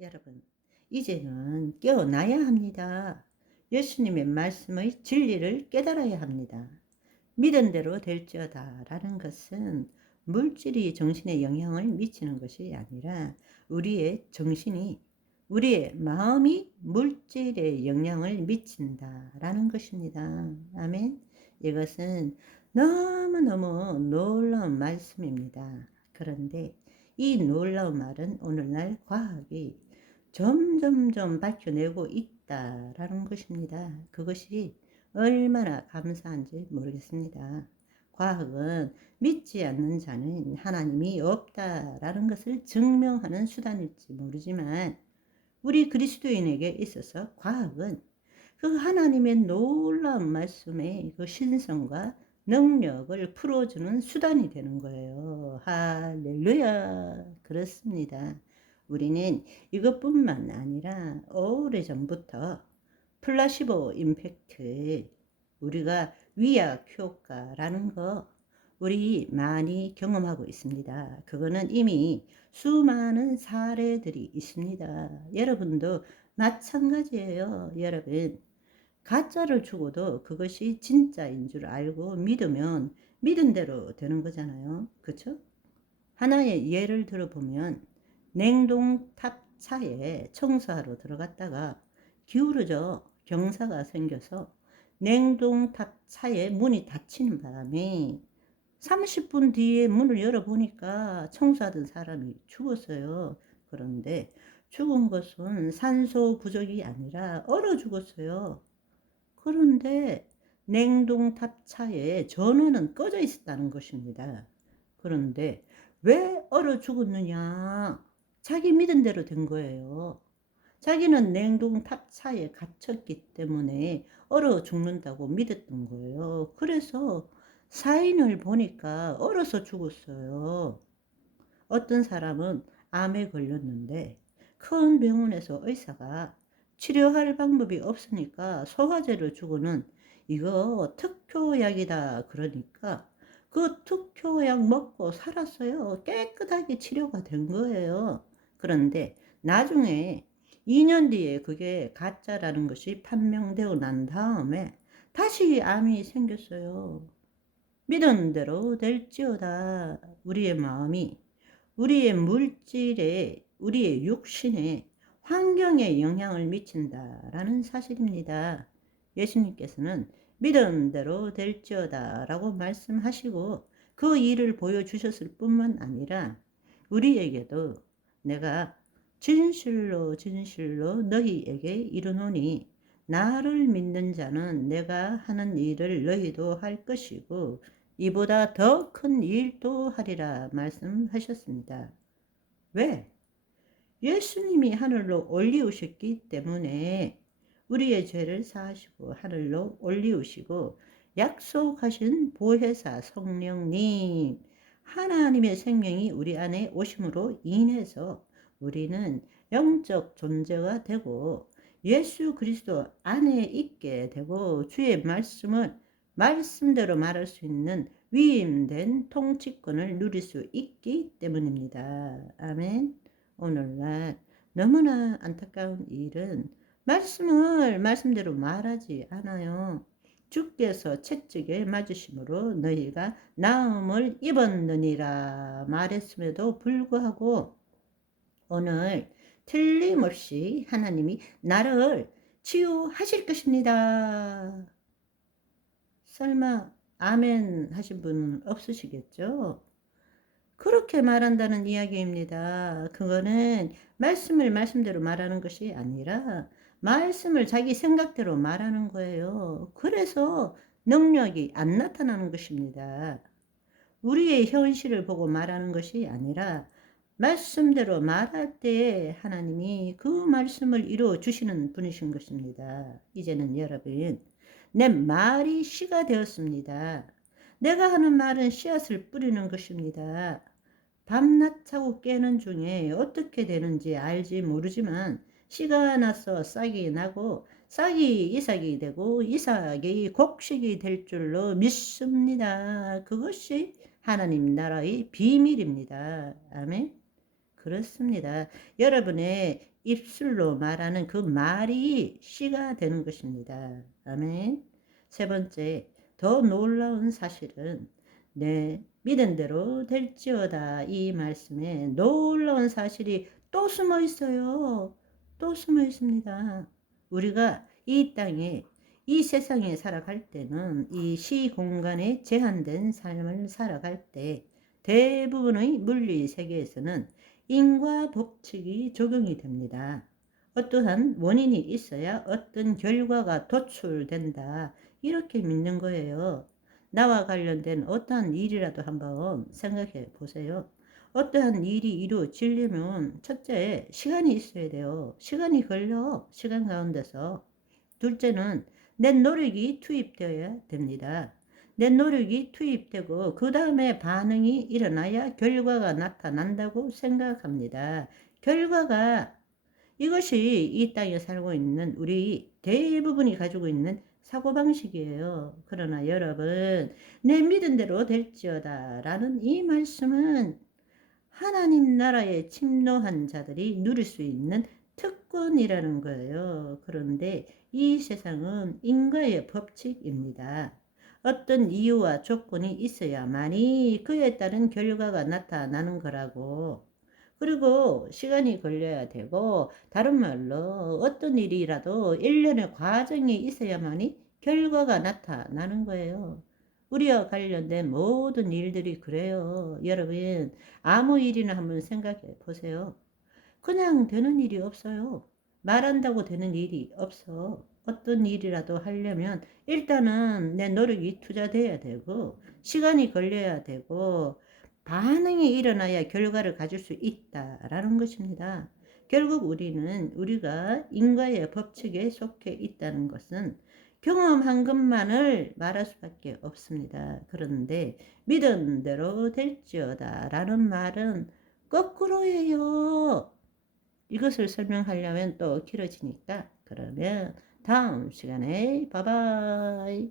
여러분, 이제는 깨어나야 합니다. 예수님의 말씀의 진리를 깨달아야 합니다. 믿은 대로 될지어다 라는 것은 물질이 정신에 영향을 미치는 것이 아니라 우리의 정신이, 우리의 마음이 물질에 영향을 미친다 라는 것입니다. 아멘. 이것은 너무너무 놀라운 말씀입니다. 그런데 이 놀라운 말은 오늘날 과학이 점점점 밝혀내고 있다라는 것입니다. 그것이 얼마나 감사한지 모르겠습니다. 과학은 믿지 않는 자는 하나님이 없다라는 것을 증명하는 수단일지 모르지만 우리 그리스도인에게 있어서 과학은 그 하나님의 놀라운 말씀의 그 신성과 능력을 풀어주는 수단이 되는 거예요. 할렐루야. 그렇습니다. 우리는 이것뿐만 아니라 오래전부터 플라시보 임팩트, 우리가 위약 효과라는 거 우리 많이 경험하고 있습니다. 그거는 이미 수많은 사례들이 있습니다. 여러분도 마찬가지예요. 여러분, 가짜를 주고도 그것이 진짜인 줄 알고 믿으면 믿은 대로 되는 거잖아요. 그렇죠? 하나의 예를 들어보면 냉동탑 차에 청소하러 들어갔다가 기울어져 경사가 생겨서 냉동탑 차에 문이 닫히는 바람에 30분 뒤에 문을 열어보니까 청소하던 사람이 죽었어요. 그런데 죽은 것은 산소 부족이 아니라 얼어 죽었어요. 그런데 냉동탑 차에 전원은 꺼져 있었다는 것입니다. 그런데 왜 얼어 죽었느냐? 자기 믿은 대로 된 거예요. 자기는 냉동탑 차에 갇혔기 때문에 얼어 죽는다고 믿었던 거예요. 그래서 사인을 보니까 얼어서 죽었어요. 어떤 사람은 암에 걸렸는데 큰 병원에서 의사가 치료할 방법이 없으니까 소화제를 주고는 이거 특효약이다 그러니까 그 특효약 먹고 살았어요. 깨끗하게 치료가 된 거예요. 그런데 나중에 2년 뒤에 그게 가짜라는 것이 판명되고 난 다음에 다시 암이 생겼어요. 믿은 대로 될지어다. 우리의 마음이 우리의 물질에, 우리의 육신에, 환경에 영향을 미친다라는 사실입니다. 예수님께서는 믿은 대로 될지어다 라고 말씀하시고 그 일을 보여주셨을 뿐만 아니라 우리에게도 내가 진실로 진실로 너희에게 이르노니 나를 믿는 자는 내가 하는 일을 너희도 할 것이고 이보다 더 큰 일도 하리라 말씀하셨습니다. 왜? 예수님이 하늘로 올리우셨기 때문에 우리의 죄를 사하시고 하늘로 올리우시고 약속하신 보혜사 성령님, 하나님의 생명이 우리 안에 오심으로 인해서 우리는 영적 존재가 되고 예수 그리스도 안에 있게 되고 주의 말씀을 말씀대로 말할 수 있는 위임된 통치권을 누릴 수 있기 때문입니다. 아멘. 오늘날 너무나 안타까운 일은 말씀을 말씀대로 말하지 않아요. 주께서 채찍에 맞으심으로 너희가 나음을 입었느니라 말했음에도 불구하고 오늘 틀림없이 하나님이 나를 치유하실 것입니다. 설마 아멘 하신 분은 없으시겠죠? 그렇게 말한다는 이야기입니다. 그거는 말씀을 말씀대로 말하는 것이 아니라 말씀을 자기 생각대로 말하는 거예요. 그래서 능력이 안 나타나는 것입니다. 우리의 현실을 보고 말하는 것이 아니라 말씀대로 말할 때에 하나님이 그 말씀을 이루어 주시는 분이신 것입니다. 이제는 여러분, 내 말이 씨가 되었습니다. 내가 하는 말은 씨앗을 뿌리는 것입니다. 밤낮 자고 깨는 중에 어떻게 되는지 알지 모르지만 씨가 나서 싹이 나고 싹이 이삭이 되고 이삭이 곡식이 될 줄로 믿습니다. 그것이 하나님 나라의 비밀입니다. 아멘. 그렇습니다. 여러분의 입술로 말하는 그 말이 씨가 되는 것입니다. 아멘. 세 번째, 더 놀라운 사실은 내 믿은 대로 될지어다. 이 말씀에 놀라운 사실이 또 숨어 있어요. 또 숨어 있습니다. 우리가 이 땅에 이 세상에 살아갈 때는 이 시공간에 제한된 삶을 살아갈 때 대부분의 물리 세계에서는 인과 법칙이 적용이 됩니다. 어떠한 원인이 있어야 어떤 결과가 도출된다. 이렇게 믿는 거예요. 나와 관련된 어떠한 일이라도 한번 생각해 보세요. 어떠한 일이 이루어지려면 첫째, 시간이 있어야 돼요. 시간이 걸려. 시간 가운데서. 둘째는 내 노력이 투입되어야 됩니다. 내 노력이 투입되고 그 다음에 반응이 일어나야 결과가 나타난다고 생각합니다. 결과가 이것이 이 땅에 살고 있는 우리 대부분이 가지고 있는 사고방식이에요. 그러나 여러분, 내 믿은 대로 될지어다 라는 이 말씀은 하나님 나라에 침노한 자들이 누릴 수 있는 특권이라는 거예요. 그런데 이 세상은 인과의 법칙입니다. 어떤 이유와 조건이 있어야만이 그에 따른 결과가 나타나는 거라고. 그리고 시간이 걸려야 되고, 다른 말로 어떤 일이라도 일련의 과정이 있어야만이 결과가 나타나는 거예요. 우리와 관련된 모든 일들이 그래요. 여러분, 아무 일이나 한번 생각해 보세요. 그냥 되는 일이 없어요. 말한다고 되는 일이 없어. 어떤 일이라도 하려면 일단은 내 노력이 투자돼야 되고, 시간이 걸려야 되고, 반응이 일어나야 결과를 가질 수 있다라는 것입니다. 결국 우리가 인과의 법칙에 속해 있다는 것은 경험한 것만을 말할 수밖에 없습니다. 그런데 믿은 대로 될지어다 라는 말은 거꾸로예요. 이것을 설명하려면 또 길어지니까 그러면 다음 시간에 바이바이.